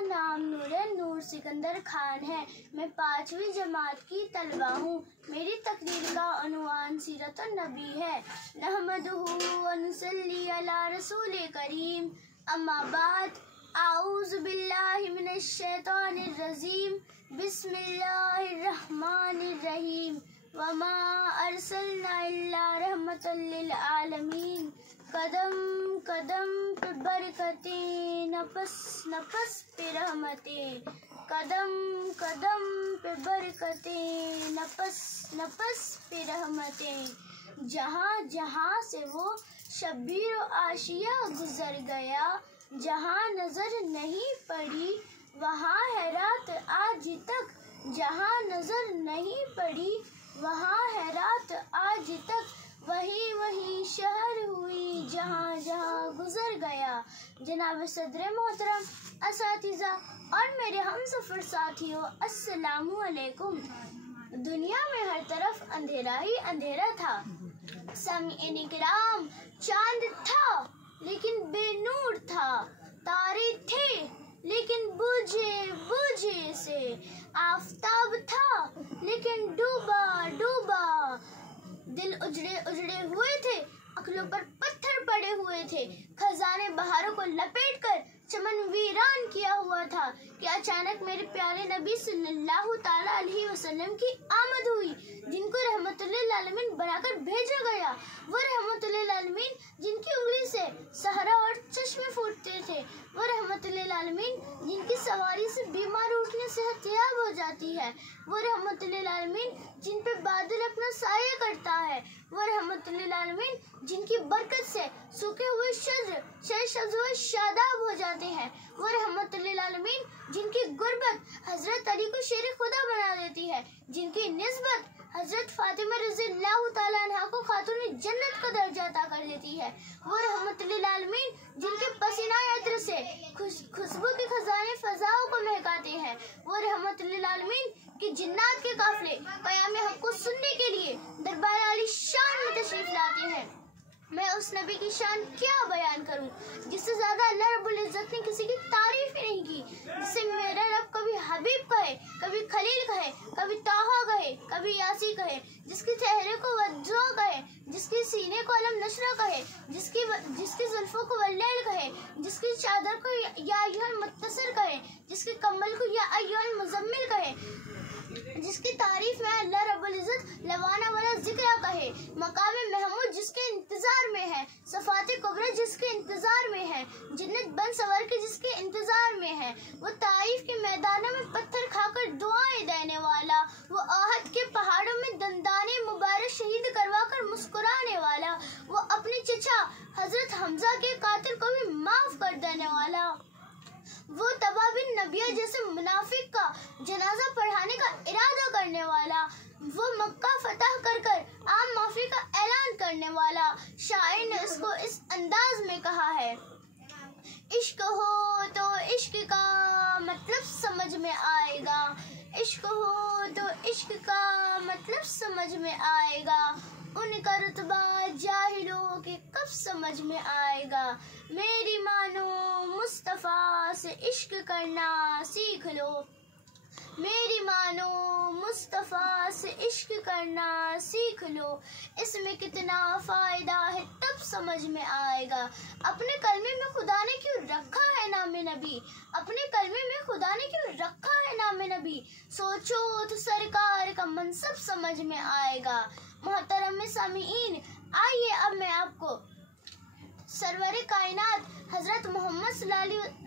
मेरा नाम नूर सिकंदर खान है। मैं 5वीं जमात की तलबा हूँ। मेरी तकरीर का उन्वान सीरत नबी है। नहमदुहु व नुसल्ली अला रसूल करीम। अम्मा बाद, आऊज़ु बिल्लाहि मिनश शैतानिर रजीम। बिस्मिल्लाहिर रहमानिर रहीम। वमा अरसलना इल्ला रहमतल लिल आलमीन। कदम कदम पे बरकतें, नफस नफस पे रहमतें। कदम कदम पे बरकतें, नफस नफस पे रहमतें। जहाँ जहाँ से वो शब्बीर व आशिया गुजर गया, जहाँ नजर नहीं पड़ी वहाँ है रात आज तक। जहाँ नजर नहीं पड़ी वहाँ है रात आज तक। वही वही शहर हुई जहाँ जहाँ गुजर गया। जनाब सदर मोहतरम, असातिज़ा और मेरे हम सफ़र साथियों, अस्सलामु अलैकुम। दुनिया में हर तरफ अंधेरा ही अंधेरा था। सामीईन किराम, चांद था लेकिन बेनूर था। तारे थे लेकिन बुझे बुझे से। आफताब था लेकिन डूबा डूबा। दिल उजड़े उजड़े हुए थे, अक्लों पर पत्थर पड़े हुए थे। खजाने बहारों को लपेटकर चमन वीरान किया हुआ था कि अचानक मेरे प्यारे नबी सल्लल्लाहु ताला अलैहि वसल्लम की आमद हुई, जिनको रहमतुल लिल आलमीन बनाकर भेजा गया। वो रहमतुल लिल आलमीन जिनकी उंगली से सहरा और चश्मे फूटते थे। वो रहमतुल लिल आलमीन जिनकी सवारी से बीमार उठने से सेहतयाब हो जाती है। वो रहमतुल लिल आलमीन जिन पे बादल अपना साया करता है। वो रहमतुल लिल आलमीन जिनकी बरकत से सूखे हुए शजर शादाब हो जाते हैं। वो रहमतुल लिल आलमीन जिनकी गुर्बत हजरत अली को शेर खुदा बना देती है, जिनकी निस्बत हजरत फातिमा रज़ियल्लाहु ताला अन्हा को खातून जन्नत का दर्जा अता कर देती है। वो रहमतुल लिल आलमीन जिनके पसीना अतर से खुशबू के खजाने फजाओं को महकाते हैं। वो रहमतुल लिल आलमीन कि जिन्नात के काफिले क़याम हक़ को सुनने के लिए दरबार आली शान में तशरीफ लाते हैं। मैं उस नबी की शान क्या बयान करूं जिससे ज्यादा अल्लाह रब्बुल इज्जत ने किसी की तारीफ ही नहीं की, जिससे मेरा रब कभी हबीब कहे, कभी खलील कहे, कभी ताहा कहे, कभी यासी कहे, जिसके चेहरे को वज्जा कहे, जिसके सीने को अलम नशरा कहे, जिसकी जुल्फों को वल्लैल कहे, जिसकी चादर को या अय्युहल मुत्तसिर कहे, जिसके कम्बल को या अय्युहल मुज़म्मिल कहे, जिसकी तारीफ में अल्लाह रब्बुल इज्जत लवाना वाला जिक्र कहे। मकाम महमूद जिसके इंतजार में है, सफात कुबरा जिसके इंतजार में है, जन्नत बन सवर के जिसके इंतजार में है। वो ताइफ के मैदानों में पत्थर खाकर दुआएं देने वाला, वो आहद के पहाड़ों में दंदाने मुबारक शहीद करवा कर मुस्कुराने वाला, वो अपने चचा हजरत हमजा के कातिल को भी माफ कर देने वाला, वो तबा बिन नबिया जैसे मुनाफिक का जनाजा पढ़ाने का इरादा करने वाला, वो मक्का फतह कर कर आम माफी का ऐलान करने वाला। शायर ने उसको इस अंदाज में कहा है, इश्क हो तो इश्क का मतलब समझ में आएगा, इश्क हो तो इश्क का मतलब समझ में आएगा, उनका रुतबा जाहिलों के कब समझ में आएगा। मेरी मानो मुस्तफा से इश्क करना सीख लो, मेरी मानो मुस्तफा से इश्क करना सीख लो, इसमें कितना फायदा है तब समझ में आएगा। अपने कलमे में खुदा ने क्यों रखा है नाम नबी, अपने कलमे में खुदा ने क्यों रखा है नाम नबी, सोचो तो सरकार का मनसब समझ में आएगा। मोहतरम सामीईन, आइए अब मैं आपको सरवरे कायनात हजरत मोहम्मद सल्लल्लाहु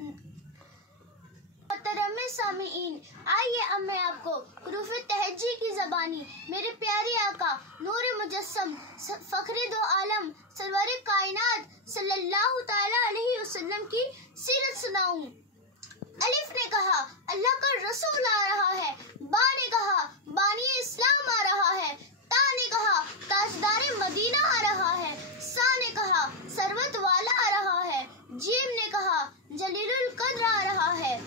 सामीईन, आइए अब मैं आपको हुरूफ तहज्जी की ज़बानी मेरे प्यारे आका नूर मुजस्सम फखरे दो आलम सरवरे कायनात सल्लल्लाहु ताला अलैहि वसल्लम की सीरत सुनाऊं। अलिफ ने कहा अल्लाह का रसूल आ रहा है, बा ने कहा बानी इस्लाम आ रहा है, ता ने कहा ताजदार मदीना आ रहा है, सा ने कहा सरवत वाला आ रहा है, जीम ने कहा जलीलुल कद्र आ रहा है,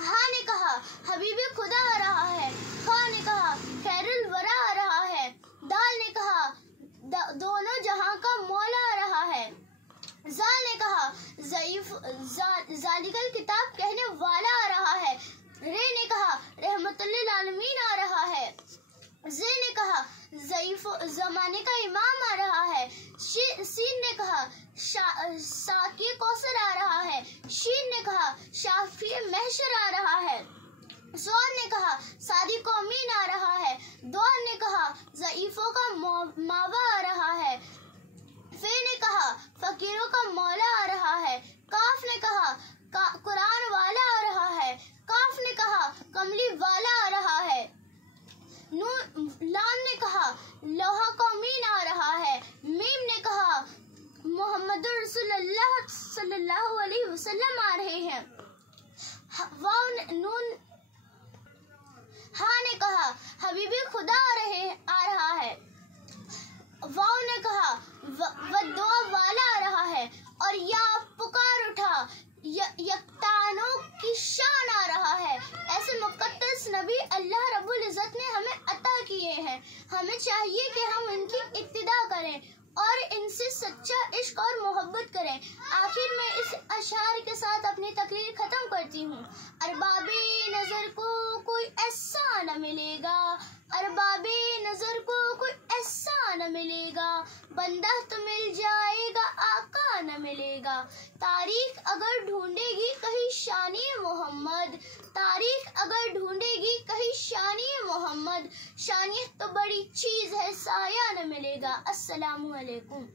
हा ने कहा हबीबे खुदा आ रहा है, खा ने कहा खैरुल वरा आ रहा है, दाल ने कहा दोनों जहां का मौला आ रहा है, जाल ने कहा ज़ईफ जालिकल किताब कहने वाला आ रहा आलमीन आ रहा है। ज़े ने कहा ज़ईफ़ ज़माने का इमाम आ रहा है। सीन ने कहा साक़ी कौसर आ रहा है। शीन ने कहा शाफ़ी महशर आ रहा है। स्वाद ने कहा सादिक़ अमीन आ रहा है। द्वार ने कहा ज़ईफ़ों का मावा आ रहा है। फे ने कहा फ़कीरों का मौला आ रहा है। काफ ने कहा कुरान वाला आ रहा है। काफ ने कहा कमली वाला आ रहा है। लाम ने कहा लोहा कौमीन आ रहा है। मीम ने कहा मुहम्मदुर रसूलुल्लाह सल्लल्लाहु अलैहि वसल्लम आ रहे हैं। हा ने कहा हबीबी खुदा आ रहा है। वाव ने कहा वद्दुआ वाला आ रहा है। और या पुकार उठा यकतानों की शान आ रहा है। ऐसे मुक़द्दस नबी अल्लाह रब्बुल इज़्ज़त ने हमें अता किए हैं। हमें चाहिए कि हम इनकी इक्तिदा करें और इनसे सच्चा इश्क और मोहब्बत करें। आखिर में इस अशआर के साथ अपनी तकरीर ख़त्म करती हूँ। अरबाबे नज़र को कोई ऐसा न मिलेगा, अरबाबे नज़र को कोई ऐसा न मिलेगा, बंदा तो मिल जाएगा आका न मिलेगा। तारीख अगर ढूंढेगी कहीं शानी मोहम्मद, तारीख अगर ढूंढेगी कहीं शानी मोहम्मद, शानियत तो बड़ी चीज़ है साया न मिलेगा। अस्सलामु अलैकुम।